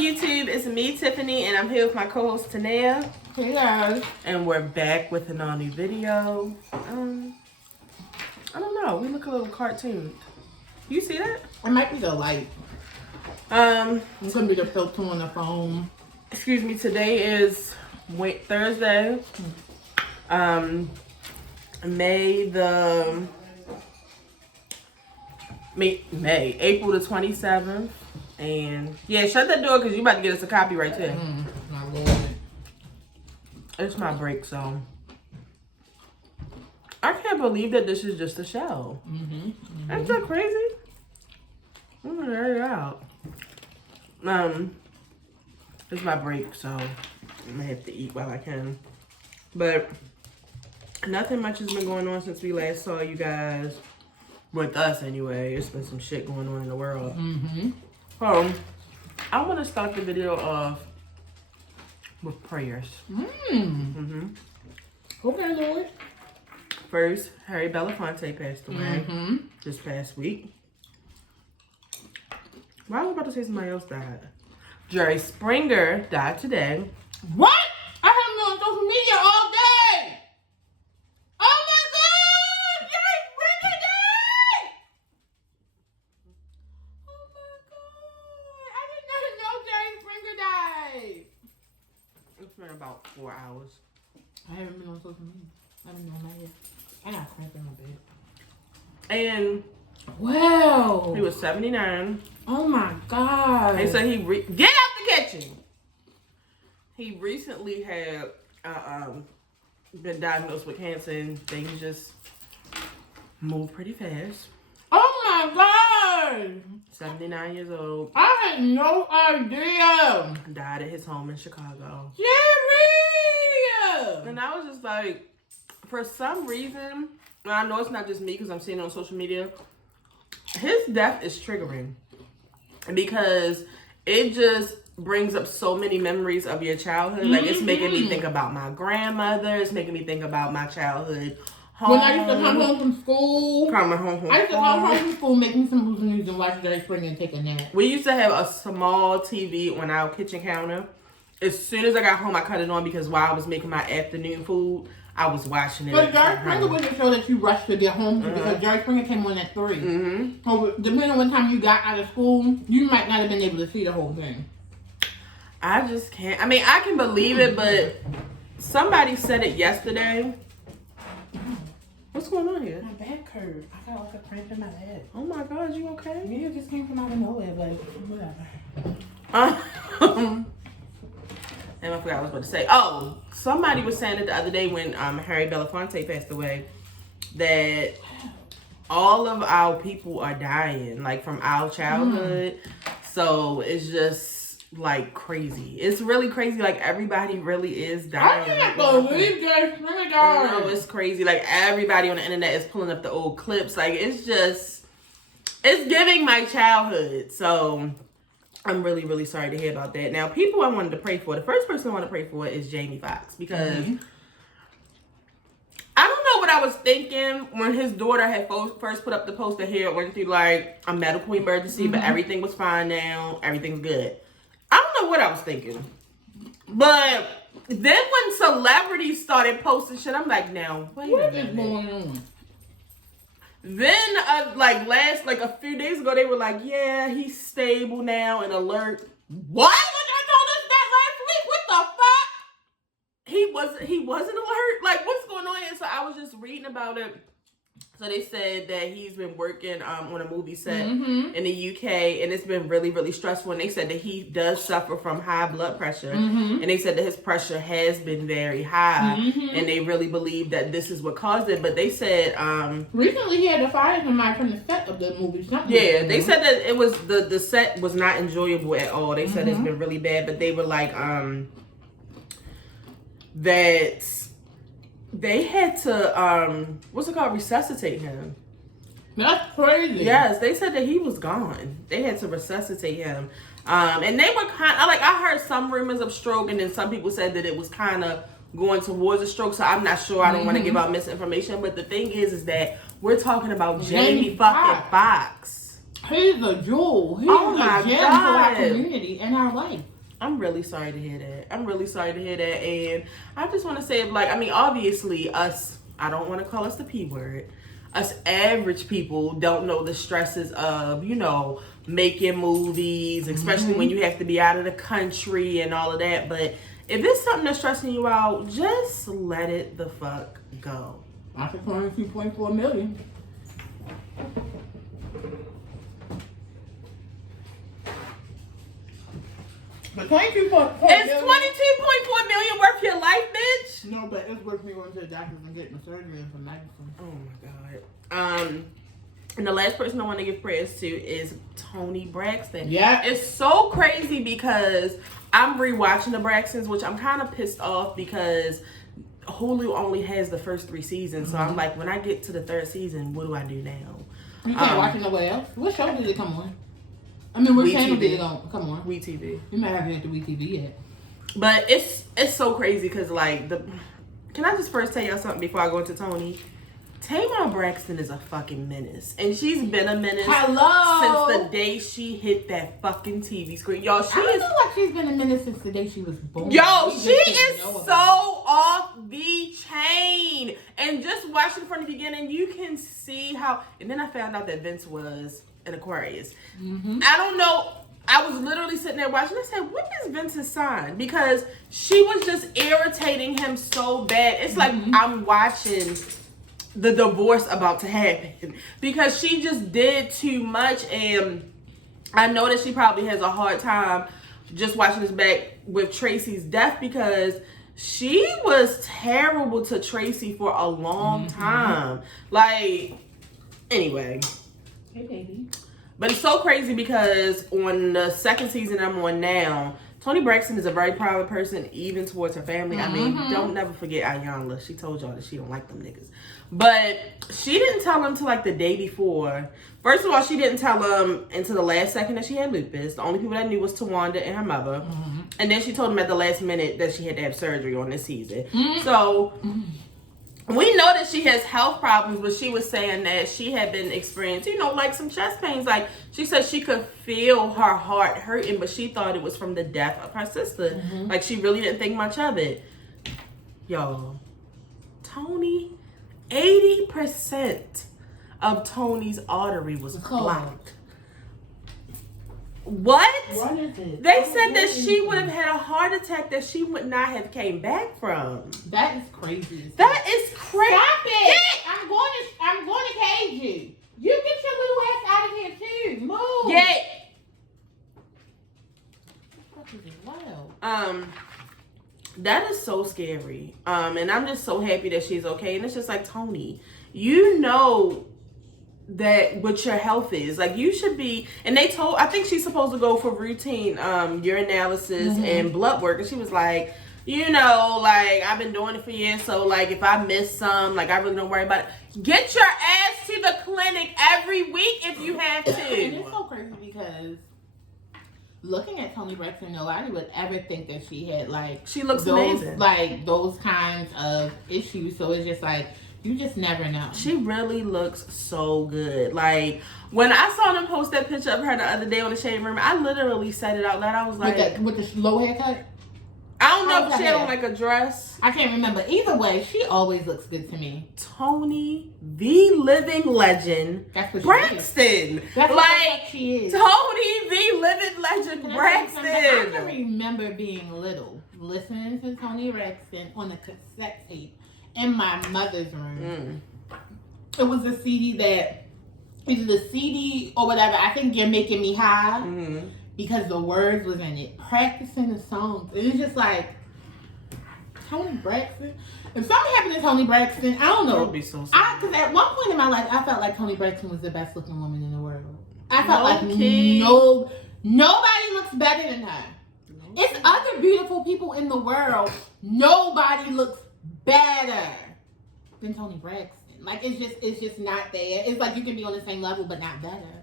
YouTube? It's me, Tiffany, and I'm here with my co-host, Tanea. Hey guys. And we're back with an all-new video. I don't know. We look a little cartooned. You see that? It might be the light. It's gonna be the filter on the phone. Excuse me. Today is Thursday. April the 27th. And yeah, shut that door because you about to get us a copyright too. My Lord. It's my break, so I can't believe that this is just a show. Ain't that crazy? I'm gonna air it out. It's my break, so I'm gonna have to eat while I can. But nothing much has been going on since we last saw you guys. With us, anyway. It's been some shit going on in the world. So, I want to start the video off with prayers. Okay, Lord. First, Harry Belafonte passed away this past week. Why was I about to say somebody else died? Jerry Springer died today. What? I haven't been on social media all day. Oh my God! Jerry Springer died! Oh my God! I did not know Jerry Springer died. It's been about 4 hours. I haven't been on social media. I haven't been on my head. I got cramp in my bed. And wow, he was 79. Oh my God. They said get out the kitchen. He recently had been diagnosed with cancer, and things just move pretty fast. Oh my God. 79 years old. I had no idea. Died at his home in Chicago. Jerry! And I was just like, for some reason, and I know it's not just me because I'm seeing it on social media, his death is triggering because it just brings up so many memories of your childhood. Like, it's making me think about my grandmother. It's making me think about my childhood home. When I used to come home from school. Coming home from I used to come home from school, make me some blues and watch Jerry Springer and take a nap. We used to have a small TV on our kitchen counter. As soon as I got home, I cut it on because while I was making my afternoon food, I was watching it. But Jerry Springer was a show that you rushed to get home to because Jerry Springer came on at 3. So depending on what time you got out of school, you might not have been able to see the whole thing. I just can't. I mean, I can believe it, but somebody said it yesterday. What's going on here? My back hurt. I got like a cramp in my back. Oh my God, you okay? Yeah, it just came from out of nowhere, but whatever. And I forgot what I was about to say. Oh, somebody was saying it the other day when Harry Belafonte passed away that all of our people are dying, like from our childhood. So it's just like crazy. It's really crazy. Like everybody really is dying. I can't believe Jerry Springer died. No, it's crazy. Like everybody on the internet is pulling up the old clips. Like it's giving my childhood. So I'm really, really sorry to hear about that. Now, people I wanted to pray for. The first person I want to pray for is Jamie Foxx because I don't know what I was thinking when his daughter had first put up the poster here. It went through like a medical emergency, but everything was fine now. Everything's good. I don't know what I was thinking. But then when celebrities started posting shit, I'm like, now, wait a minute. What is going on? Then, a few days ago, they were like, yeah, he's stable now and alert. What? I told us that last week. What the fuck? He wasn't alert? Like, what's going on here? So I was just reading about it. So they said that he's been working on a movie set in the UK, and it's been really, really stressful. And they said that he does suffer from high blood pressure, and they said that his pressure has been very high, and they really believe that this is what caused it. But they said recently he had to fire somebody from the set of the movie. Yeah, they said that it was the set was not enjoyable at all. They said it's been really bad, but they were like that they had to resuscitate him. That's crazy. Yes, they said that he was gone. They had to resuscitate him. And they were kind of like, I heard some rumors of stroke, and then some people said that it was kind of going towards a stroke, so I'm not sure. I don't want to give out misinformation, but the thing is that we're talking about Jamie fucking Foxx. He's a jewel. He's oh my a gem God. our community and our life. I'm really sorry to hear that. And I just want to say, like, I mean, obviously, us, I don't want to call us the P word. Us average people don't know the stresses of, you know, making movies, especially when you have to be out of the country and all of that. But if it's something that's stressing you out, just let it the fuck go. After 22.4 million. But 22.4 Is 22.4 million worth your life, bitch? No, but it's worth me going to the doctors and getting the surgery and some medicine. Oh my god. And the last person I want to give prayers to is Toni Braxton. Yeah. It's so crazy because I'm rewatching the Braxtons, which I'm kind of pissed off because Hulu only has the first 3 seasons. So I'm like, when I get to the 3rd season, what do I do now? You can't watch it nowhere else. What show did it come on? I mean, what channel did it come on? WeTV. You might have it at the WeTV yet. But it's so crazy because, like, can I just first tell y'all something before I go into Toni? Toni Braxton is a fucking menace. And she's been a menace since the day she hit that fucking TV screen. Y'all, I feel like she's been a menace since the day she was born. Yo, she is so off the chain. And just watching from the beginning, you can see how... And then I found out that Vince was an Aquarius. I don't know. I was literally sitting there watching. I said, what is Vince's sign? Because she was just irritating him so bad. It's like I'm watching the divorce about to happen because she just did too much. And I know that she probably has a hard time just watching this back with Tracy's death because she was terrible to Tracy for a long time. Like, anyway. Hey, baby. But it's so crazy because on the 2nd season I'm on now, Toni Braxton is a very private person, even towards her family. I mean, don't never forget Ayanla. She told y'all that she don't like them niggas. But she didn't tell him till like the day before. First of all, she didn't tell him until the last second that she had lupus. The only people that knew was Tawanda and her mother. And then she told him at the last minute that she had to have surgery on this season. So... we know that she has health problems, but she was saying that she had been experiencing, you know, like some chest pains. Like, she said she could feel her heart hurting, but she thought it was from the death of her sister. Like, she really didn't think much of it. Y'all, Toni, 80% of Toni's artery was blocked. What? What is it? They said that she would have had a heart attack that she would not have came back from. That is crazy. That is crazy. Stop it! I'm going to cage you. You get your little ass out of here too. Move. Yeah. What the fuck is it? Wow. That is so scary. And I'm just so happy that she's okay. And it's just like, Toni, you know that what your health is. Like, you should be, and they told, I think she's supposed to go for routine urinalysis and blood work, and she was like, you know, like, I've been doing it for years, so like if I miss some, like, I really don't worry about it. Get your ass to the clinic every week if you have to. And it's so crazy because looking at Toni Braxton, nobody would ever think that she had like, she looks amazing, like those kinds of issues. So it's just like, you just never know. She really looks so good. Like, when I saw them post that picture of her the other day on the Shade Room, I literally said it out loud. I was like... With the low haircut? I don't know if she had on like a dress. I can't remember. Either way, she always looks good to me. Toni, the living legend, That's what Braxton. That's what she is. Toni, the living legend, Braxton. I can remember being little, listening to Toni Braxton on the cassette tape in my mother's room. It was a CD that, either the CD or whatever, I think You're Making Me High, because the words was in it, practicing the songs. And it's just like, Toni Braxton. If something happened to Toni Braxton, I don't know. That would be so sad. Because at one point in my life, I felt like Toni Braxton was the best looking woman in the world. I felt like nobody looks better than her. It's other beautiful people in the world. Nobody looks better than Toni Braxton. Like, it's just not there. It's like you can be on the same level but not better.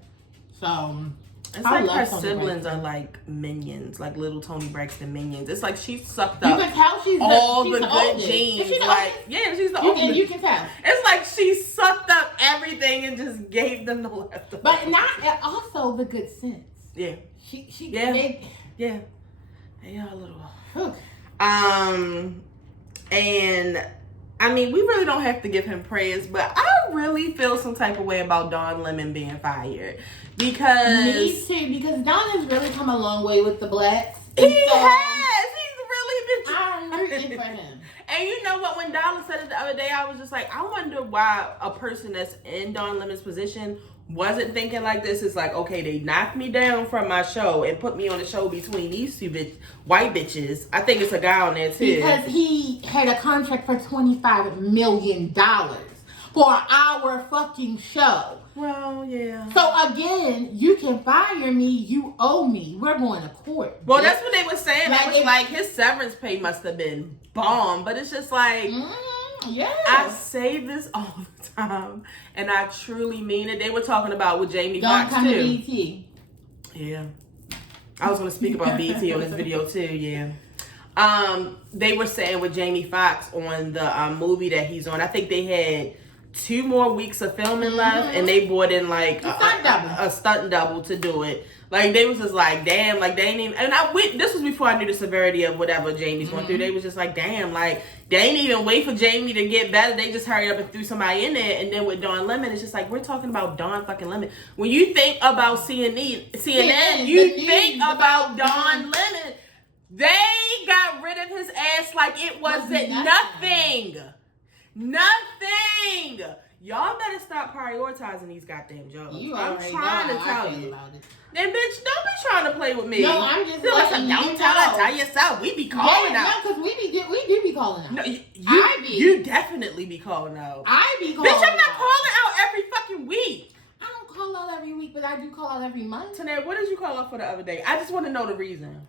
So it's like her siblings are like minions, like little Toni Braxton minions. It's like she sucked up. You can tell she's all she's the the good oldest. genes. She's Like, yeah, she's the oldest. You can tell. It's like she sucked up everything and just gave them the leftovers. But not also the good sense. Yeah. Yeah. Yeah. They are a little. Okay. And I mean, we really don't have to give him praise, but I really feel some type of way about Don Lemon being fired because me too. Because Don has really come a long way with the blacks. He has. He's really been. I'm rooting for him. And you know what? When Dollar said it the other day, I was just like, I wonder why a person that's in Don Lemon's position wasn't thinking like this. It's like, okay, they knocked me down from my show and put me on a show between these two white bitches. I think it's a guy on there too. Because he had a contract for $25 million for our fucking show. Well, yeah. So again, you can fire me, you owe me. We're going to court. Well, that's what they were saying. Like, It was like his severance pay must have been bomb, but it's just like, yeah. I say this all the time, and I truly mean it. They were talking about with Jamie Foxx too. BET. Yeah, I was going to speak about BET on this video too. Yeah. They were saying with Jamie Foxx on the movie that he's on. I think they had 2 more weeks of filming left, and they brought in like a stunt double to do it. Like they was just like, damn, like they ain't even. And this was before I knew the severity of whatever Jamie's going through. They was just like, damn, like they ain't even wait for Jamie to get better. They just hurried up and threw somebody in there. And then with Don Lemon, it's just like we're talking about Don fucking Lemon. When you think about CNN, you think about Don Lemon. They got rid of his ass like it wasn't nothing. Nothing. Y'all better stop prioritizing these goddamn jobs. I'm trying to tell you. Then, bitch, don't be trying to play with me. No, I'm just letting don't tell yourself. We be calling out. No, because we do be calling out. No, you definitely be calling out. I be calling out. Bitch, I'm not calling out every fucking week. I don't call out every week, but I do call out every month. Tanae, what did you call out for the other day? I just want to know the reason.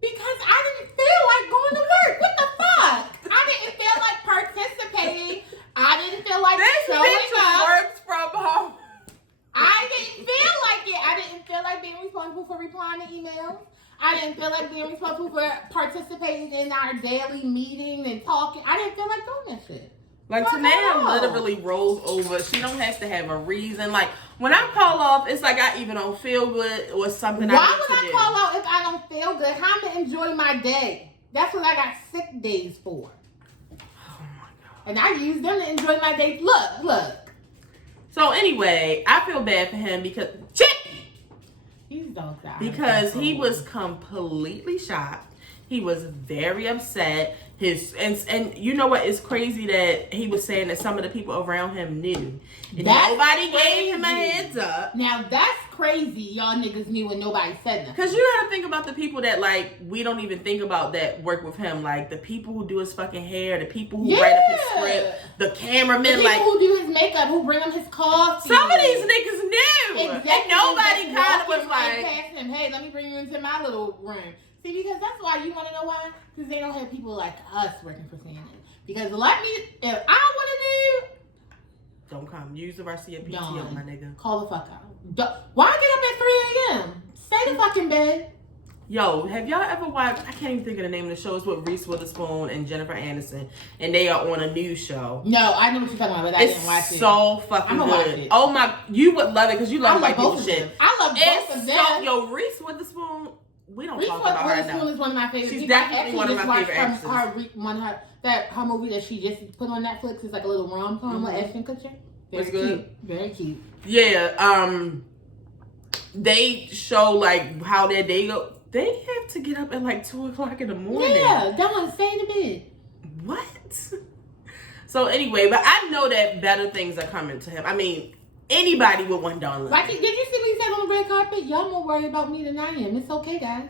Because I didn't feel like going to work. What the fuck? I didn't feel like participating. I didn't feel like showing up. Works from home. I didn't feel like it. I didn't feel like being responsible for replying to emails. I didn't feel like being responsible for participating in our daily meeting and talking. I didn't feel like doing that shit. Like, Tanae literally rolls over. She don't have to have a reason. Like, when I call off, it's like I even don't feel good or something. Why would I call out if I don't feel good? How am I to enjoy my day? That's what I got sick days for. Oh, my God. And I use them to enjoy my day. Look. So, anyway, I feel bad for him because... These dogs out. Because he was completely shocked. He was very upset. And you know what? It's crazy that he was saying that some of the people around him knew. And nobody gave him a heads up. Now that's crazy. Y'all niggas knew and nobody said nothing. Because you gotta think about the people that, like, we don't even think about that work with him. Like, the people who do his fucking hair, the people who write up his script, the cameramen, the people who do his makeup, who bring him his coffee. Some of these niggas knew. Exactly. And nobody kind of was like, past him, hey, let me bring you into my little room. See, because that's why, you want to know why? Because they don't have people like us working for CNN. Because if I want to do... Don't come. Use the rest of your PTO, my nigga. Call the fuck out. Why get up at 3 a.m.? Stay the fucking bed. Yo, have y'all ever watched... I can't even think of the name of the show. It's with Reese Witherspoon and Jennifer Aniston. And they are on a news show. No, I know what you're talking about, but I didn't watch it. It's so fucking good. Watch it. Oh my... You would love it because you love white people shit. I love both of them. Yo, Reese Witherspoon... We don't talk about her enough. Reese Witherspoon is one of my favorite She's people. definitely one of my favorite actresses. Her movie that she just put on Netflix is like a little rom-com with Ashton Kutcher. Very cute. Very cute. Yeah, they show like how their day go. They have to get up at like 2:00 in the morning. Yeah, Dawn, stay in the bed. What? So anyway, but I know that better things are coming to him. I mean, anybody would want Don Lemon. Like, did you see what he said on the red carpet? Y'all more worried about me than I am. It's okay, guys.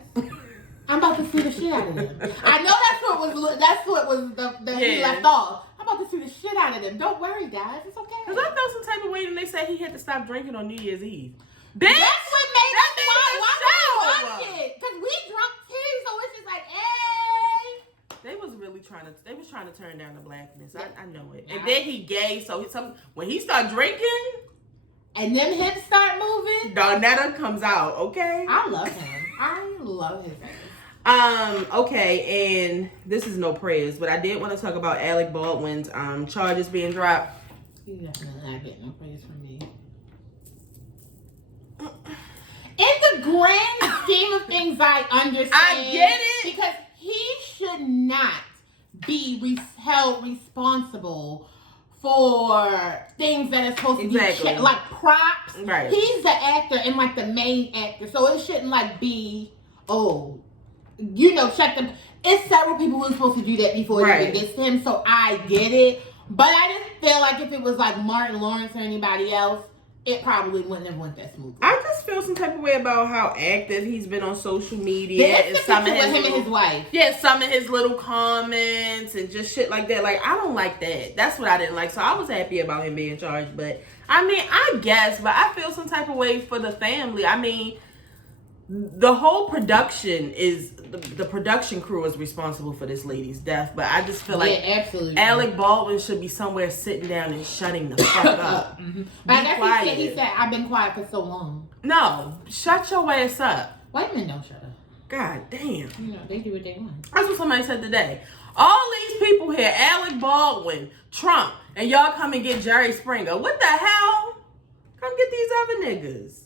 I'm about to sue the shit out of them. I know that's what was the he left off. I'm about to sue the shit out of them. Don't worry, guys. It's okay. Because I felt some type of way when they said he had to stop drinking on New Year's Eve. Bitch, that's what made that why watch it? Because we drunk too, so it's just like, hey. They was trying to turn down the blackness. I know it. And then he gay, so when he start drinking, and then him start moving, Donetta comes out. Okay, I love him. I love his ass. Okay, and this is no praise, but I did want to talk about Alec Baldwin's charges being dropped. He's definitely not getting no praise from me. In the grand scheme of things, I understand. I get it. Because he should not be held responsible for things that are supposed to be like props. Right. He's the actor and like the main actor, so it shouldn't like be check them. It's several people who are supposed to do that before it even gets to him, so I get it. But I just feel like if it was like Martin Lawrence or anybody else, it probably wouldn't have went that smoothly. I just feel some type of way about how active he's been on social media. And some of him and his wife. Yeah, some of his little comments and just shit like that. Like, I don't like that. That's what I didn't like. So I was happy about him being charged. But, I mean, I guess. But I feel some type of way for the family. I mean, the whole production is... The production crew is responsible for this lady's death, but I just feel like absolutely. Alec Baldwin should be somewhere sitting down and shutting the fuck up. But quiet. He said, I've been quiet for so long. No, shut your ass up. White men don't shut up. God damn. They do what they want. That's what somebody said today. All these people here, Alec Baldwin, Trump, and y'all come and get Jerry Springer. What the hell? Come get these other niggas.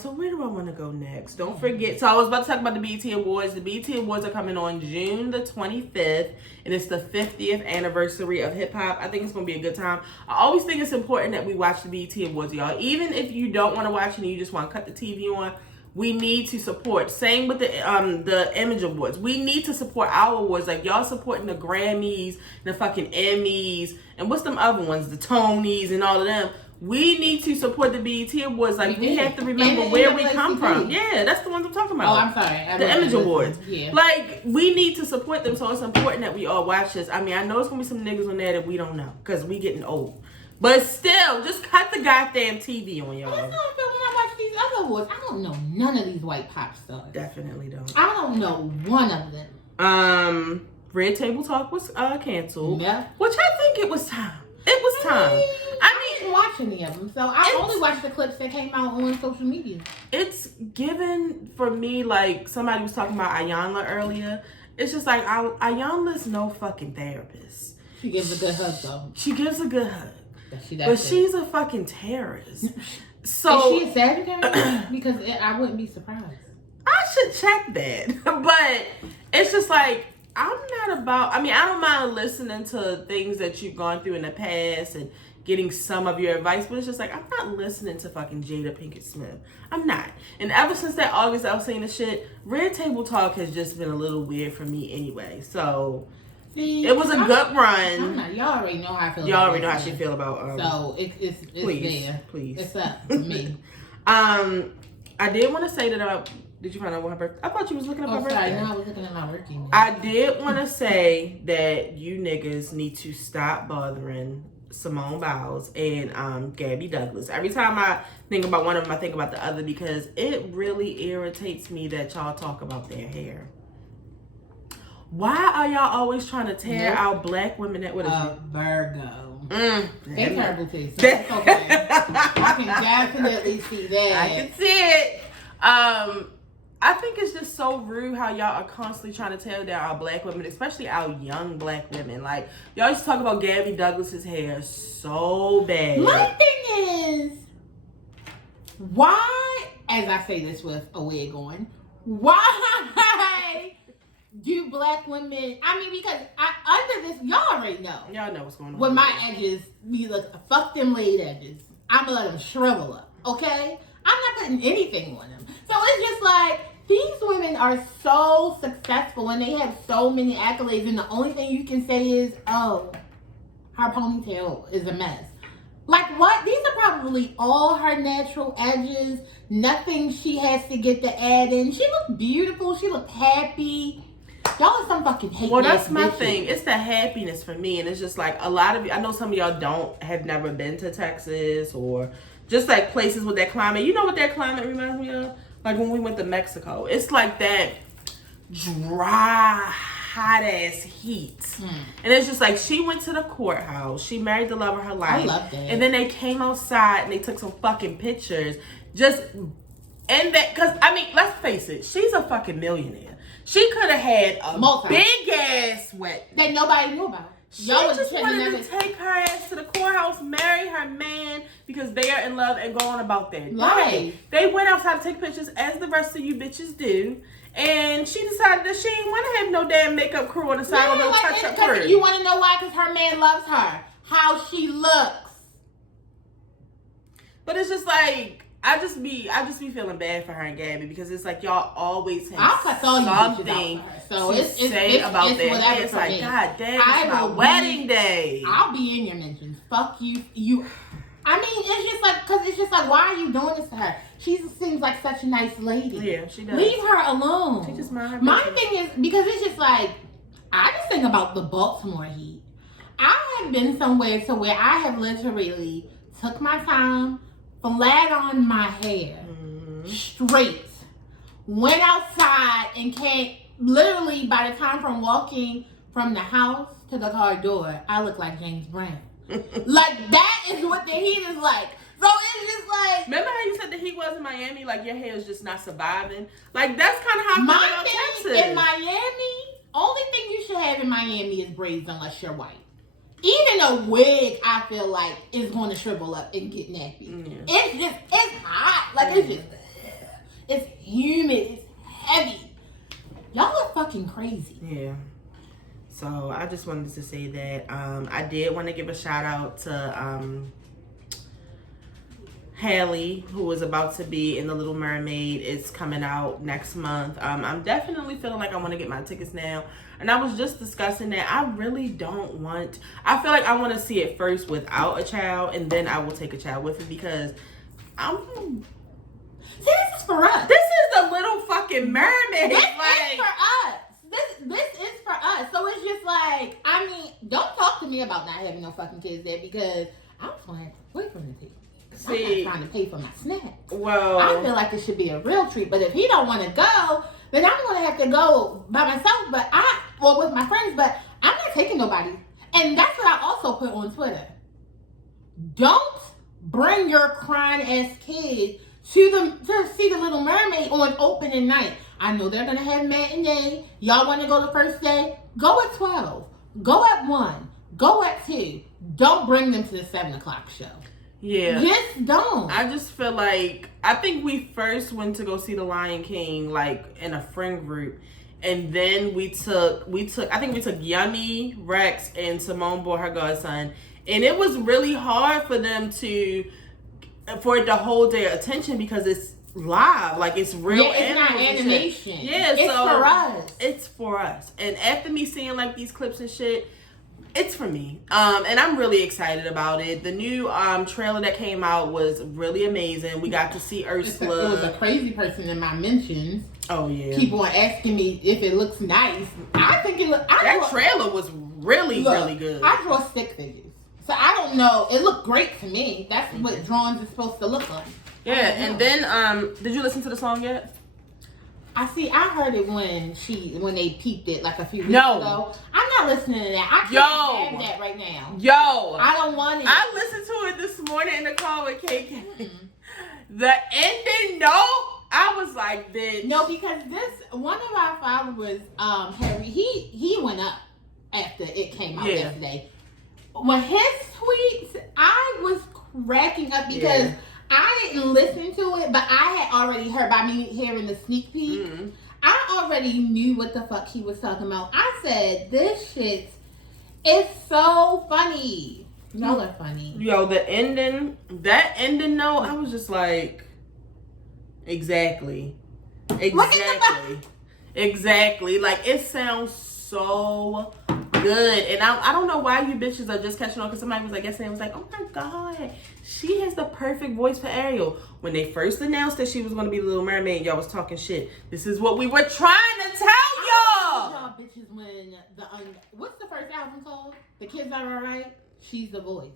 So where do I want to go next? Don't forget. So I was about to talk about the BET Awards. The BET Awards are coming on June the 25th, and it's the 50th anniversary of hip hop. I think it's going to be a good time. I always think it's important that we watch the BET Awards, y'all. Even if you don't want to watch it and you just want to cut the TV on, we need to support. Same with the Image Awards. We need to support our awards. Like, y'all supporting the Grammys, the fucking Emmys, and what's them other ones? The Tonys and all of them. We need to support the BET Awards. Like, we have to remember where we come from. Yeah, that's the ones I'm talking about. Oh, I'm sorry. The Image Awards. Yeah. Like, we need to support them, so it's important that we all watch this. I mean, I know it's going to be some niggas on there that we don't know, because we getting old. But still, just cut the goddamn TV on, y'all. That's how I feel when I watch these other awards. I don't know none of these white pop stars. Definitely don't. I don't know one of them. Red Table Talk was canceled. Yeah. Which I think it was time. It was time. I didn't watch any of them, so I only watched the clips that came out on social media. It's given for me, like somebody was talking about Ayanna earlier. It's just like Ayanna's no fucking therapist. She gives a good hug though. She gives a good hug. But she's a fucking terrorist. So is she a Sagittarius? Because I wouldn't be surprised. I should check that. But it's just like, I'm not about, I mean, I don't mind listening to things that you've gone through in the past and getting some of your advice, but it's just like, I'm not listening to fucking Jada Pinkett Smith. I'm not. And ever since that August I was saying the shit, Red Table Talk has just been a little weird for me anyway. So, see, it was a good run. Y'all already know how I feel. Y'all already know how she feel about so it's please, there. Please. It's up for me. I did want to say that did you find out what her birthday? I thought you was looking up her birthday. Sorry, no, I was looking at my work email. I did want to say that you niggas need to stop bothering Simone Biles and Gabby Douglas. Every time I think about one of them, I think about the other, because it really irritates me that y'all talk about their hair. Why are y'all always trying to tear out black women that would have Virgo? They terrible taste. So it's okay. I can definitely see that. I can see it. I think it's just so rude how y'all are constantly trying to tear down our black women, especially our young black women. Like, y'all used to talk about Gabby Douglas's hair so bad. My thing is, why, as I say this with a wig on, why do black women, I mean, because under this, y'all already know. Y'all know what's going on. When my edges be like, fuck them laid edges. I'm gonna let them shrivel up, okay? I'm not putting anything on them. So it's just like, these women are so successful and they have so many accolades, and the only thing you can say is, oh, her ponytail is a mess. Like, what? These are probably all her natural edges. Nothing she has to get to add in. She looked beautiful. She looked happy. Y'all are some fucking hate. Well, that's my thing. It's the happiness for me. And it's just like, a lot of you, I know some of y'all have never been to Texas or just like places with that climate. You know what that climate reminds me of? Like when we went to Mexico. It's like that dry, hot ass heat. And it's just like, she went to the courthouse. She married the love of her life. I love that. And then they came outside and they took some fucking pictures. And that, because, I mean, let's face it, she's a fucking millionaire. She could have had a big ass wedding that nobody knew about. She just wanted to take her ass to the courthouse, marry her man because they are in love and go on about their day. They went outside to take pictures as the rest of you bitches do. And she decided that she didn't want to have no damn makeup crew on the side or no touch-up crew. You want to know why? Because her man loves her. How she looks. But it's just like, I just be feeling bad for her and Gabby because it's like y'all always have something to say about that. It's like, God damn, it's my wedding day. I'll be in your mentions. Fuck you. I mean, it's just like, why are you doing this to her? She seems like such a nice lady. Yeah, she does. Leave her alone. She just mind her My thing is, because it's just like, I just think about the Baltimore Heat. I have been somewhere to where I have literally took my time, flat on my hair, straight, went outside and came, literally by the time from walking from the house to the car door, I look like James Brown. Like, that is what the heat is like. So it's just like... Remember how you said the heat was in Miami? Like, your hair is just not surviving? Like, that's kind of how I feel about Texas. In Miami, only thing you should have in Miami is braids unless you're white. Even a wig, I feel like, is going to shrivel up and get nappy. Yeah. It's hot. Like, it's humid. It's heavy. Y'all are fucking crazy. Yeah. So, I just wanted to say that I did want to give a shout out to Haley, who is about to be in the Little Mermaid. It's coming out next month. I'm definitely feeling like I want to get my tickets now. And I was just discussing that I really don't want... I feel like I want to see it first without a child, and then I will take a child with it because See, this is for us. This is the Little fucking Mermaid. This is for us. This is for us. So it's just like, I mean, don't talk to me about not having no fucking kids there because I'm trying to wait for the kids. I'm not trying to pay for my snacks. Well, I feel like it should be a real treat. But if he don't want to go, then I'm going to have to go by myself. With my friends. But I'm not taking nobody. And that's what I also put on Twitter. Don't bring your crying ass kid to see the Little Mermaid on opening night. I know they're going to have matinee. Y'all want to go the first day? Go at 12. Go at 1. Go at 2. Don't bring them to the 7 o'clock show. Yeah. Just don't. I just feel like, I think we first went to go see The Lion King, like, in a friend group. And then I think we took Yummy, Rex, and Simone brought her godson. And it was really hard for them for it to hold their attention because it's live. Like, it's real. Yeah, it's not animation. Yeah, it's for us. It's for us. And after me seeing, like, these clips and shit, it's for me. And I'm really excited about it. The new trailer that came out was really amazing. We got to see Ursula. It was a crazy person in my mentions. Oh, yeah. Keep on asking me if it looks nice. I think it looks... That trailer was really good. I draw stick figures. So I don't know. It looked great to me. That's what drawings is supposed to look like. Yeah, and then, did you listen to the song yet? I heard it when they peeped it like a few weeks ago. I'm not listening to that. I can't have that right now. I don't want it. I listened to it this morning in the car with KK. The ending, I was like, bitch. No, because one of our followers, Harry, he went up after it came out yesterday. When his tweets, I was cracking up because I didn't listen to it, but I had already heard by me hearing the sneak peek. Mm-hmm. I already knew what the fuck he was talking about. I said, this shit is so funny. Y'all are funny. Yo, that ending though, I was just like, exactly. Exactly. Like, it sounds so good. And I don't know why you bitches are just catching on because somebody was like yesterday, was like, oh my God, she has the perfect voice for Ariel. When they first announced that she was going to be the Little Mermaid, y'all was talking shit. This is what we were trying to tell y'all. Y'all bitches when what's the first album called? The Kids Are Alright? She's the voice.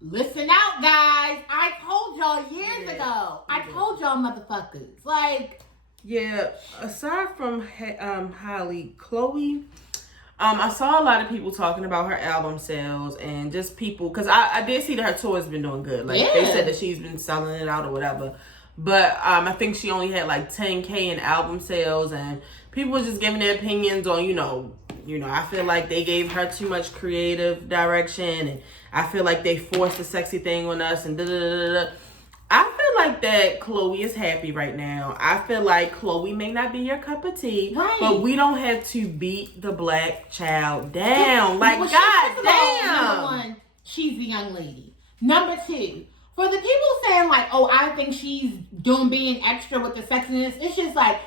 Listen out, guys. I told y'all years ago. I told y'all motherfuckers. Like, yeah, aside from Holly, Chloe, I saw a lot of people talking about her album sales and just people, because I did see that her tour has been doing good. Like, they said that she's been selling it out or whatever. But I think she only had like 10K in album sales, and people were just giving their opinions on, You know, I feel like they gave her too much creative direction, and I feel like they forced the sexy thing on us, and da-da-da-da-da. I feel like that Chloe is happy right now. I feel like Chloe may not be your cup of tea, right, but we don't have to beat the black child down. Like, well, goddamn. Number one, she's a young lady. Number two, for the people saying like, oh, I think she's being extra with the sexiness, it's just like,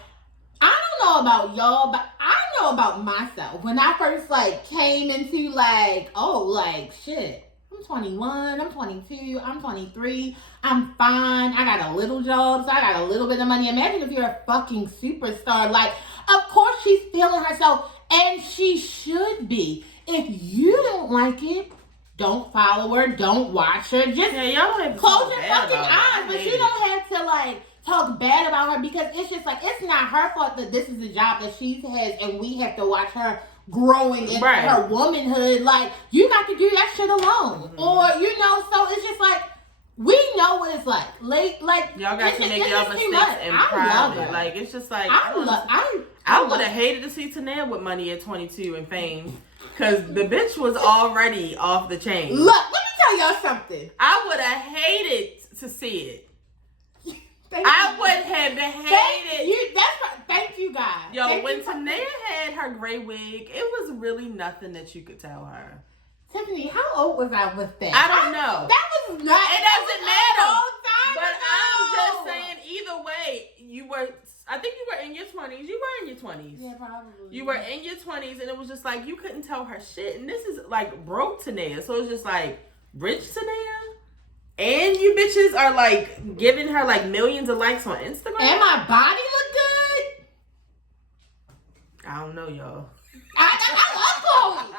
I don't know about y'all, but I know about myself. When I first like came into like, oh, like shit, I'm 21, I'm 22, I'm 23, I'm fine, I got a little job, so I got a little bit of money. Imagine if you're a fucking superstar. Like, of course she's feeling herself, and she should be. If you don't like it, don't follow her, don't watch her. Just y'all don't have to close your fucking eyes, but you don't have to like talk bad about her, because it's just like, it's not her fault that this is the job that she has, and we have to watch her growing into her womanhood. Like, you got to do that shit alone. Or, you know, so it's just like, we know what it's like. Like y'all got to make y'all mistakes in private. Like, it's just like, I would have hated to see Tanea with money at 22 and fame, because the bitch was already off the chain. Look, let me tell y'all something. I would have hated to see it. I would have hated. Thank you, guys. Yo, when Tanea had her gray wig, it was really nothing that you could tell her. Tiffany, how old was I with that? I don't know. That was not. It doesn't matter. But ago. I'm just saying, either way, I think you were in your 20s. You were in your 20s. Yeah, probably. You were in your 20s, and it was just like, you couldn't tell her shit. And this is like broke Tanea. So it's just like, rich Tanea? And you bitches are like giving her like millions of likes on Instagram. And my body look good. I don't know, y'all. I love Chloe.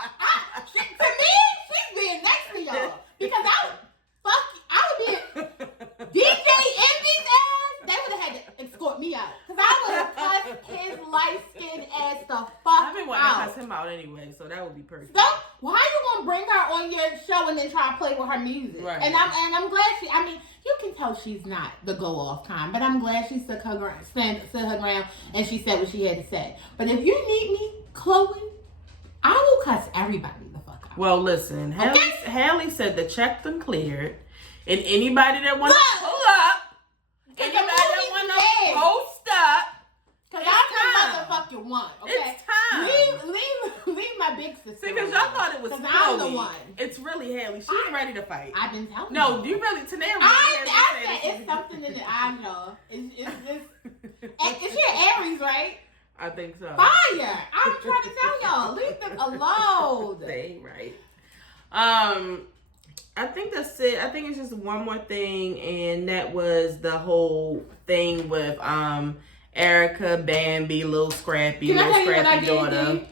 To me, she's being next to y'all, because I would be DJ Envy's ass. They would have had to escort me out, because I would have cussed his light skinned ass the fuck out. I've been wanting to cuss him out anyway, so that would be perfect. So, why you gonna bring her on your show and then try to play with her music? Right. And I'm glad you can tell she's not the go off kind, but I'm glad she stood her ground and she said what she had to say. But if you need me, Chloe, I will cuss everybody the fuck out. Well, listen, Hallie said the check done cleared, and anybody that wants to pull up, anybody that want to post up, because I'm the motherfucking one. Okay, it's time. Leave my big sister. See, because y'all thought it was Chloe. I'm the one. It's really Hallie. She's ready to fight. I've been telling you. No, you really Tanea. I said it's something in the eye, y'all. It's just. She an Aries, right? I think so. Fire! I'm trying to tell y'all, leave them alone. They ain't right. I think that's it. I think it's just one more thing, and that was the whole thing with Erica, Bambi, little Scrappy, Can little I tell you what Scrappy I daughter.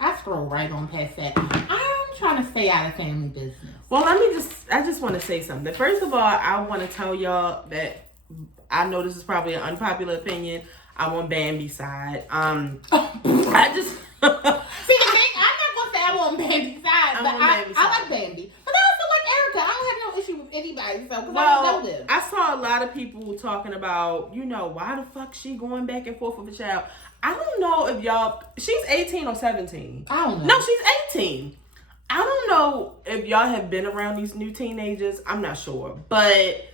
I scroll right on past that. I'm trying to stay out of family business. Well, I just want to say something. First of all, I want to tell y'all that I know this is probably an unpopular opinion. I'm on Bambi's side. I just see the thing. I'm not gonna say I'm on Bambi's side, but I like Bambi. But I also like Erica. I don't have no issue with anybody, so because I don't know them. I saw a lot of people talking about, why the fuck she going back and forth with the child. I don't know if y'all. She's 18 or 17. I don't know. No, she's 18. I don't know if y'all have been around these new teenagers. I'm not sure, but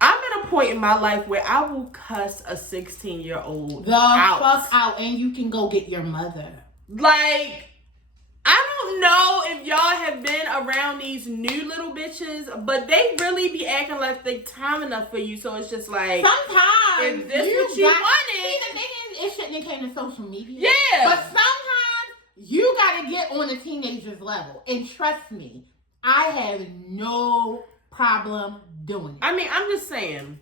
I'm at a point in my life where I will cuss a 16-year-old fuck out, and you can go get your mother. Like, I don't know if y'all have been around these new little bitches, but they really be acting like they time enough for you. So it's just like, sometimes if this what you wanted. See, the thing is, it shouldn't have came to social media. Yeah. But sometimes you gotta get on a teenager's level, and trust me, I have no problem doing it. I mean, I'm just saying,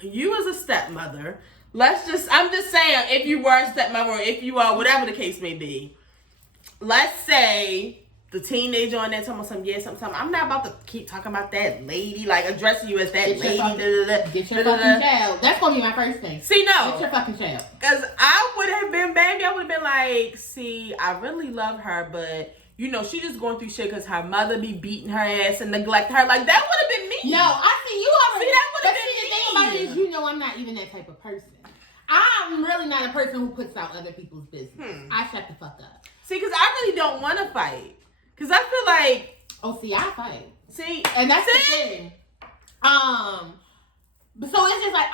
you as a stepmother, I'm just saying, if you were a stepmother, or if you are, whatever the case may be, let's say the teenager on there talking about something. I'm not about to keep talking about that lady, like addressing you as that get lady. Get your fucking child. That's gonna be my first thing. See, no. Get your fucking child. Because I would have been Bambi. I would have been like, see, I really love her, but she just going through shit because her mother be beating her ass and neglect her. Like, that would have been me. No, I see you already. See, that would have been me. The thing about it is, I'm not even that type of person. I'm really not a person who puts out other people's business. I shut the fuck up. See, because I really don't want to fight. Because I feel like... Oh, see, I fight. See? And that's the thing. So it's just like,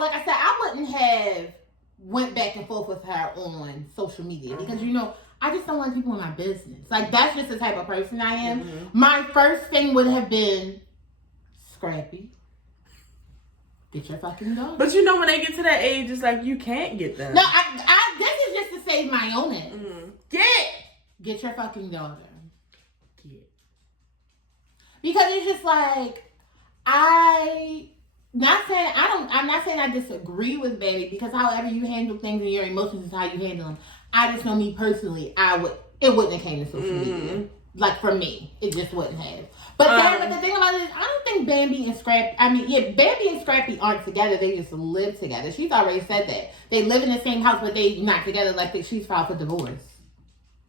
like I said, I wouldn't have went back and forth with her on social media. Because, you know, I just don't want people in my business. Like, that's just the type of person I am. Mm-hmm. My first thing would have been, Scrappy, get your fucking daughter. But you know, when they get to that age, it's like, you can't get them. No, this is just to save my own ass. Mm-hmm. Get your fucking daughter. Because it's just like, I'm not saying I disagree with Baby, because however you handle things and your emotions is how you handle them. I just know me personally, it wouldn't have came to social media. Like for me, it just wouldn't have. But the thing about it is, I don't think Bambi and Scrappy, Bambi and Scrappy aren't together, they just live together. She's already said that. They live in the same house, but they not together, like she's filed for divorce.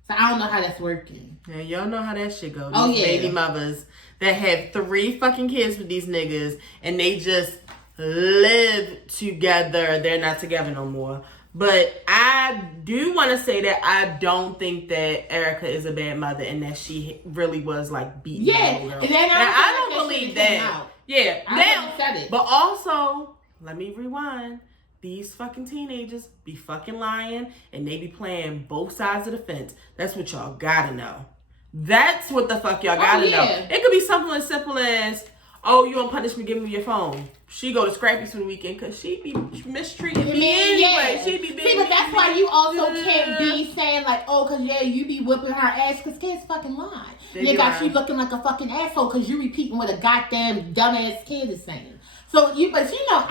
So I don't know how that's working. Yeah, y'all know how that shit goes. Oh, yeah. Baby mothers that have 3 fucking kids with these niggas and they just live together. They're not together no more. But I do want to say that I don't think that Erica is a bad mother and that she really was like beating the little girl. And then I don't believe that. Yeah, I said it. But also, let me rewind. These fucking teenagers be fucking lying and they be playing both sides of the fence. That's what y'all gotta know. That's what the fuck y'all gotta know. It could be something as simple as, oh, you don't punish me, give me your phone. She go to Scrappy's for the weekend because she be mistreating me anyway. She be See, but that's why you also can't be saying like, oh, because you be whipping her ass because kids fucking lie. You got you looking like a fucking asshole because you repeating what a goddamn dumbass kid is saying. So but you know,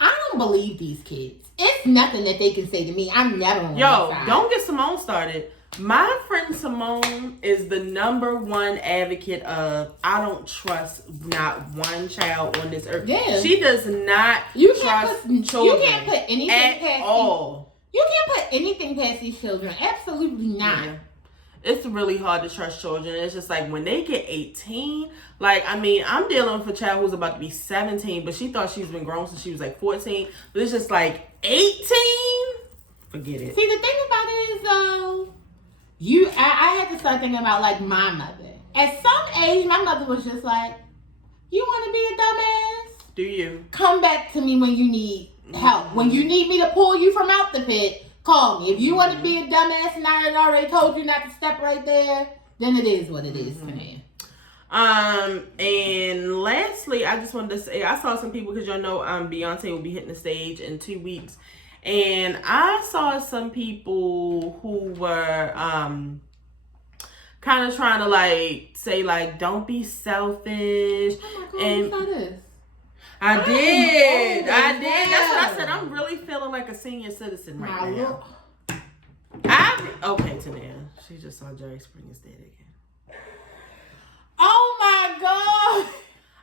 I don't believe these kids. It's nothing that they can say to me. I'm never on Yo, don't get Simone started. My friend Simone is the #1 advocate of I don't trust not one child on this earth. Yeah. She does not trust children. You can't put anything at all. You can't put anything past these children. Absolutely not. Yeah. It's really hard to trust children. It's just like when they get 18, like, I mean, I'm dealing with a child who's about to be 17, but she thought she's been grown since she was like 14. But it's just like 18? Forget it. See, the thing about it is, though, I had to start thinking about, like, my mother. At some age, my mother was just like, you want to be a dumbass? Do you? Come back to me when you need help. When you need me to pull you from out the pit, call me. If you want to be a dumbass and I had already told you not to step right there, then it is what it is to me. And lastly, I just wanted to say, I saw some people, because y'all know Beyoncé will be hitting the stage in 2 weeks. And I saw some people who were kind of trying to like say like, don't be selfish. Oh my God, and who saw this? I did. That's what I said. I'm really feeling like a senior citizen right now. Okay, Tania. She just saw Jerry Springer's dead again. Oh my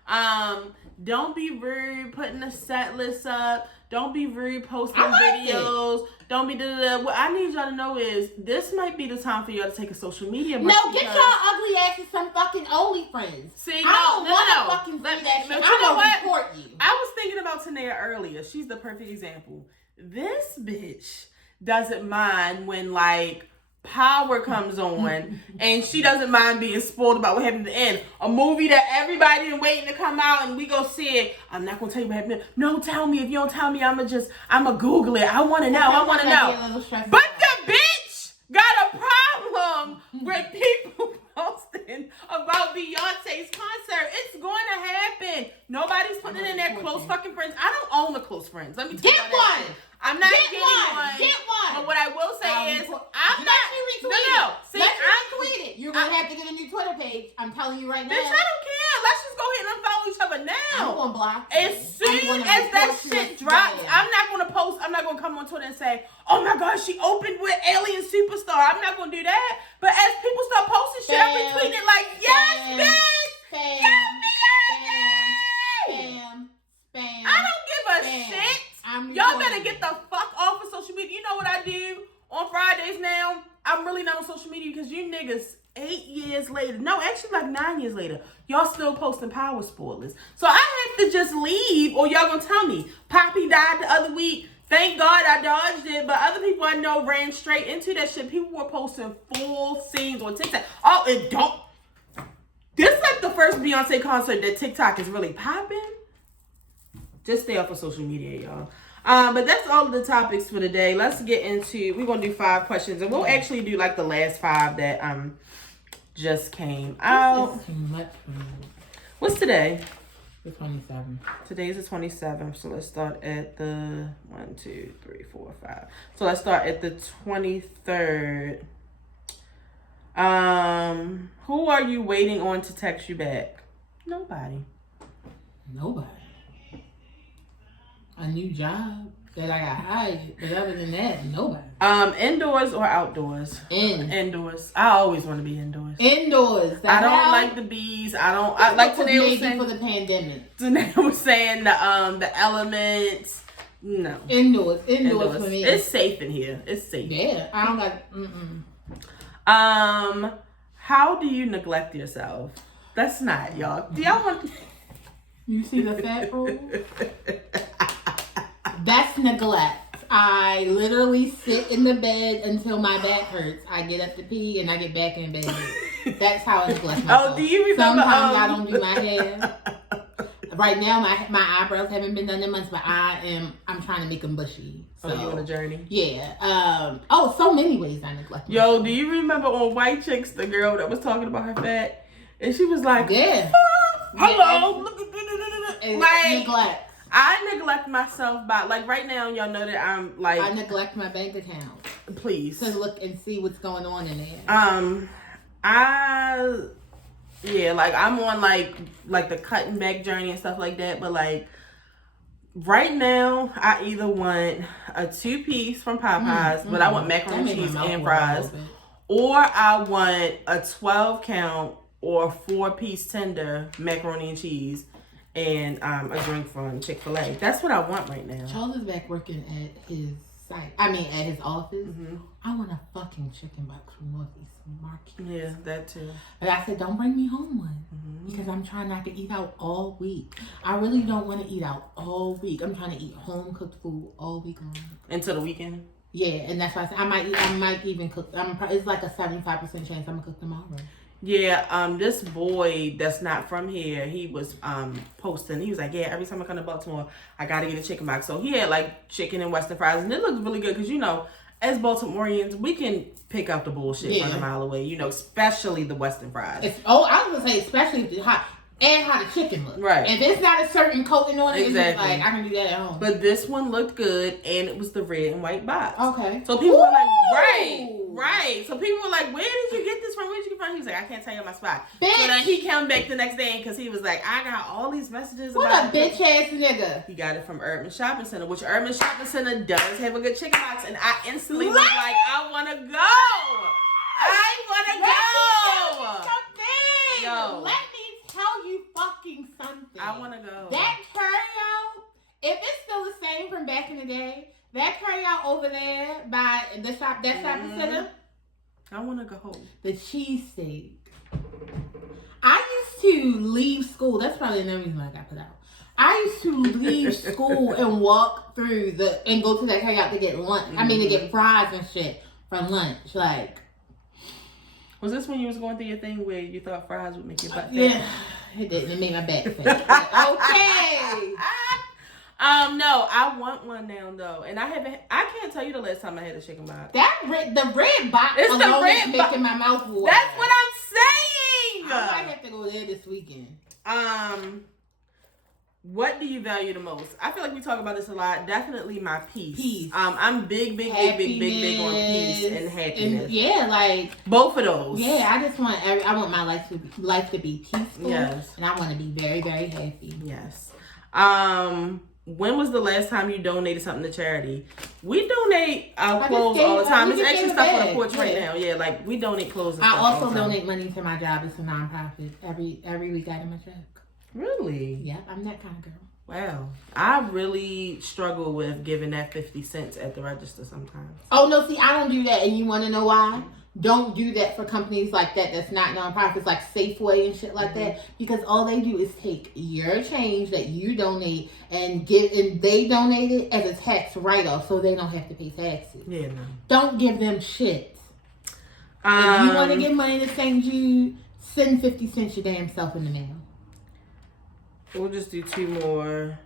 God. Don't be rude putting a set list up. Don't be rude posting videos. Don't be What I need y'all to know is this might be the time for y'all to take a social media break. No, get y'all ugly asses some fucking OnlyFriends. See, I don't want to fucking see that shit. I'm going to report you. I was thinking about Tania earlier. She's the perfect example. This bitch doesn't mind when like Power comes on and she doesn't mind being spoiled about what happened at the end. A movie that everybody been waiting to come out and we go see it. I'm not gonna tell you what happened. No, tell me. If you don't tell me, I'ma Google it. I wanna know. But the bitch got a problem with people posting about Beyonce's concert. It's going to happen. Nobody's putting it in their close fucking friends. I don't own a close friends. Let me tell you that. I'm not getting one. Get one. But what I will say is, I'm not. No. See, let's retweet it. You're gonna have to get a new Twitter page. I'm telling you right now. Bitch, I don't care. Let's just go ahead and unfollow each other now. I'm gonna block. As soon as that shit drops, I'm not gonna post. I'm not gonna come on Twitter and say, "Oh my God, she opened with Alien Superstar." I'm not gonna do that. But as people start posting shit, I'm retweeting it like, "Yes, bitch, spam. I don't give a shit. Y'all better get the fuck off of social media. You know what I do on Fridays now? I'm really not on social media because you niggas 8 years later, no, actually like 9 years later, y'all still posting power spoilers. So I have to just leave or y'all gonna tell me Poppy died the other week, Thank God I dodged it, but other people I know ran straight into that shit. People were posting full scenes on TikTok. Oh, and don't. This like the first Beyonce concert that TikTok is really popping. Just stay off of social media, y'all. But that's all of the topics for today. Let's get into, we're going to do 5 questions. And we'll actually do like the last 5 that just came out. What's today? The 27th. Today's the 27th. So let's start at the 1, 2, 3, 4, 5. So let's start at the 23rd. Who are you waiting on to text you back? Nobody. A new job that I got hired, but other than that, nobody. Indoors or outdoors? Indoors. I always want to be indoors. Indoors. I don't like the bees. I like Tanae was saying for the pandemic. Tanae was saying the elements. No. Indoors for me. It's safe in here. It's safe. Yeah, I don't got. How do you neglect yourself? That's not y'all. Do y'all want? You see the fat rule? That's neglect. I literally sit in the bed until my back hurts. I get up to pee and I get back in bed. That's how I neglect myself. Oh, do you remember? Sometimes I don't do my hair. Right now, my eyebrows haven't been done in months, but I'm trying to make them bushy. So you on a journey? Yeah. So many ways I neglect myself. Yo, do you remember on White Chicks, the girl that was talking about her fat, and she was like, "Yeah, hello, like neglect." I neglect myself by, like, right now, y'all know that I'm, like... I neglect my bank account. Please. To look and see what's going on in there. Like, I'm on, like the cutting back journey and stuff like that, but, like, right now, I either want a 2-piece from Popeyes, but I want macaroni and cheese and fries, or I want a 12-count or 4-piece tender macaroni and cheese, and a drink from Chick-fil-A. That's what I want right now. Charles is back working at his site. I mean, at his office. Mm-hmm. I want a fucking chicken box from Northeast Market. Yeah, that too. But I said, don't bring me home one. Because I'm trying not to eat out all week. I really don't want to eat out all week. I'm trying to eat home cooked food all week long. Until the weekend? Yeah, and that's why I said I might even cook. It's like a 75% chance I'm going to cook tomorrow. Yeah, this boy that's not from here, he was posting. He was like, yeah, every time I come to Baltimore, I got to get a chicken box. So he had like chicken and Western fries, and it looked really good because, you know, as Baltimoreans, we can pick out the bullshit from a mile away, you know, especially the Western fries. I was going to say, especially if it's hot. And how the chicken looks. Right. If it's not a certain coating on it, exactly. It's just like, I can do that at home. But this one looked good, and it was the red and white box. Okay. So people were like, right. So people were like, where did you get this from? Where did you get from? He was like, I can't tell you my spot. Bitch. So then he came back the next day because he was like, I got all these messages what about a bitch ass nigga. He got it from Urban Shopping Center, which Urban Shopping Center does have a good chicken box, and I instantly was like, I want to go. Yo. Let me tell you fucking something. I want to go. That carryout, if it's still the same from back in the day, that carryout over there by the shop, that shopping center. I want to go home. The cheesesteak. I used to leave school. That's probably another reason I got put out. I used to leave school and walk through and go to that carryout to get lunch. I mean, to get fries and shit for lunch. Like, was this when you was going through your thing where you thought fries would make your butt fat? Yeah, it didn't. It made my back fat. Okay. No, I want one now though, and I can't tell you the last time I had a chicken box. The red box. It's the red box making my mouth water. That's what I'm saying. I might have to go there this weekend. What do you value the most? I feel like we talk about this a lot. Definitely my peace. I'm big on peace and happiness. And yeah, like both of those. Yeah, I just want I want my life to be peaceful. Yes. And I want to be very, very happy. Yes. When was the last time you donated something to charity? We donate our clothes all the time. It's actually stuff on the porch right now. Yeah, like we donate clothes. And I stuff also all the time. donate money to my job. It's a nonprofit. Every week I get my check. Really? Yep, I'm that kind of girl. Wow. I really struggle with giving that 50 cents at the register sometimes. Oh, no, see, I don't do that. And you want to know why? Don't do that for companies like that that's not nonprofits, like Safeway and shit like that. Because all they do is take your change that you donate and they donate it as a tax write-off so they don't have to pay taxes. Yeah, no. Don't give them shit. If you want to give money to St. Jude, send 50 cents your damn self in the mail. We'll just do 2 more.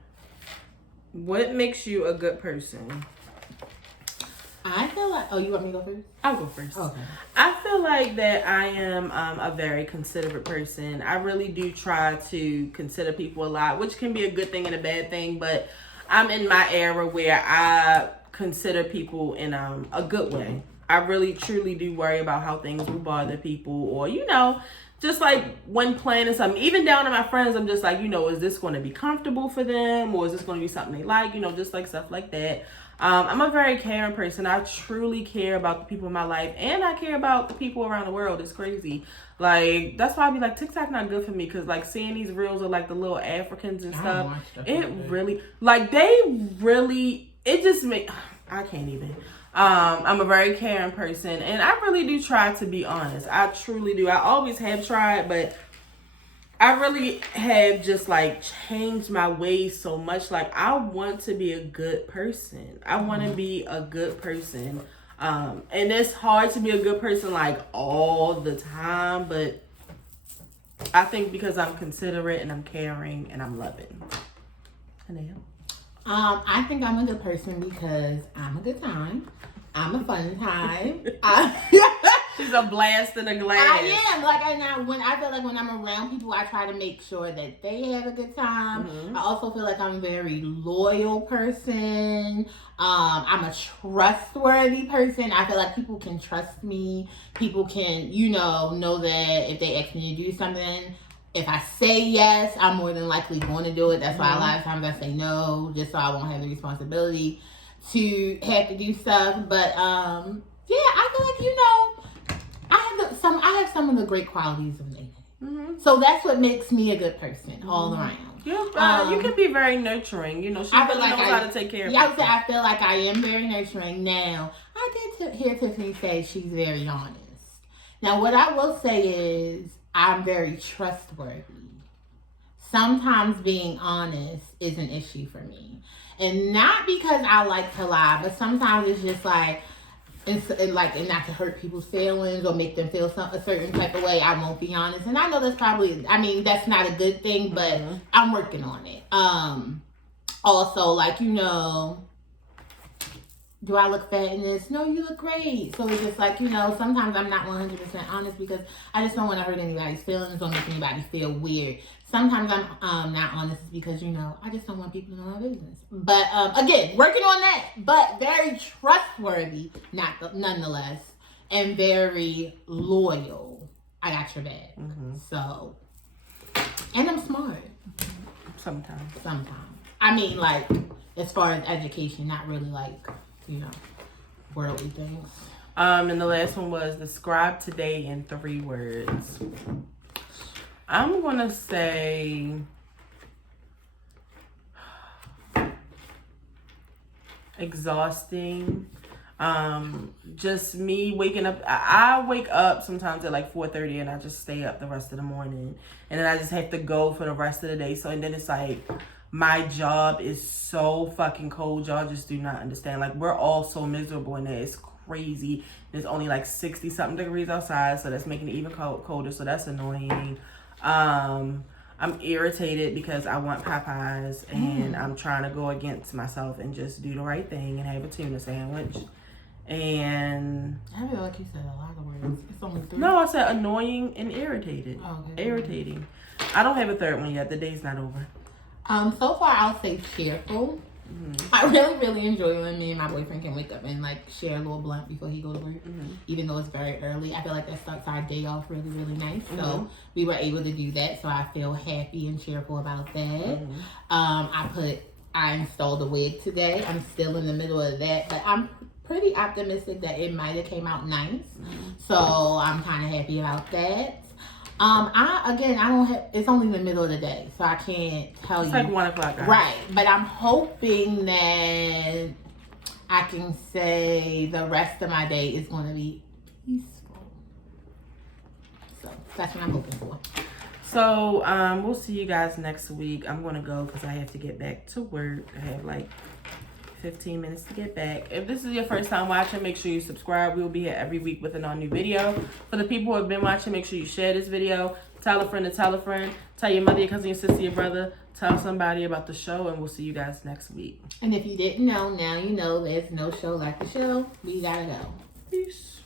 What makes you a good person? I feel like... Oh, you want me to go first? I'll go first. Okay. I feel like that I am a very considerate person. I really do try to consider people a lot, which can be a good thing and a bad thing, but I'm in my era where I consider people in a good way. I really, truly do worry about how things will bother people, or, just like when planning something, even down to my friends, I'm just like, is this going to be comfortable for them, or is this going to be something they like, just like stuff like that. I'm a very caring person. I truly care about the people in my life, and I care about the people around the world. It's crazy. Like, that's why I be like, TikTok not good for me, because like seeing these reels of like the little Africans and stuff, it really, like it just make, I can't even. I'm a very caring person, and I really do try to be honest. I truly do. I always have tried, but I really have just like changed my ways so much. Like, I want to be a good person. I want to be a good person. And it's hard to be a good person like all the time, but I think because I'm considerate and I'm caring and I'm loving. Hanelle? I think I'm a good person because I'm a good time. I'm a fun time. She's a blast in a glass. I am. Like, I feel like when I'm around people, I try to make sure that they have a good time. Mm-hmm. I also feel like I'm a very loyal person. I'm a trustworthy person. I feel like people can trust me. People can, know that if they ask me to do something, if I say yes, I'm more than likely going to do it. That's why a lot of times I say no, just so I won't have the responsibility to have to do stuff. But I feel like I have some of the great qualities of Nene. Mm-hmm. So that's what makes me a good person all around. Yeah, you can be very nurturing. She really knows how to take care of people. I feel like I am very nurturing. Now, I did hear Tiffany say she's very honest. Now, what I will say is I'm very trustworthy. Sometimes being honest is an issue for me. And not because I like to lie, but sometimes it's just like, and not to hurt people's feelings or make them feel a certain type of way, I won't be honest. And I know that's probably, that's not a good thing, but I'm working on it. Also, do I look fat in this? No, you look great. So it's just like, sometimes I'm not 100% honest because I just don't want to hurt anybody's feelings or make anybody feel weird. Sometimes I'm not honest because, I just don't want people to know my business. But, again, working on that. But very trustworthy, nonetheless. And very loyal. I got your back. Mm-hmm. So, and I'm smart. Sometimes. As far as education, not really worldly things. And the last one was describe today in 3 words. I'm gonna say exhausting. Just me waking up. I wake up sometimes at 4:30 and I just stay up the rest of the morning, and then I just have to go for the rest of the day. So, and then it's like my job is so fucking cold. Y'all just do not understand. We're all so miserable in there. It's crazy. There's only 60 something degrees outside, so that's making it even colder. So that's annoying. I'm irritated because I want Popeyes, and I'm trying to go against myself and just do the right thing and have a tuna sandwich. And I feel like you said a lot of words. It's only 3. No, I said annoying and irritated. Oh, okay. Irritating. I don't have a third one yet. The day's not over. So far I'll say cheerful. Mm-hmm. I really, really enjoy when me and my boyfriend can wake up and share a little blunt before he go to work. Mm-hmm. Even though it's very early, I feel like that starts our day off really, really nice. Mm-hmm. So we were able to do that. So I feel happy and cheerful about that. Mm-hmm. I installed a wig today. I'm still in the middle of that, but I'm pretty optimistic that it might have came out nice. Mm-hmm. So I'm kind of happy about that. I don't have. It's only the middle of the day, so I can't tell you. It's like 1 o'clock. Right, but I'm hoping that I can say the rest of my day is going to be peaceful. So that's what I'm hoping for. So we'll see you guys next week. I'm gonna go because I have to get back to work. I have like 15 minutes to get back. If this is your first time watching, make sure you subscribe. We will be here every week with a new video. For the people who have been watching, make sure you share this video. Tell a friend to tell a friend. Tell your mother, your cousin, your sister, your brother. Tell somebody about the show, and we'll see you guys next week. And if you didn't know, now you know there's no show like the show. We gotta go. Peace.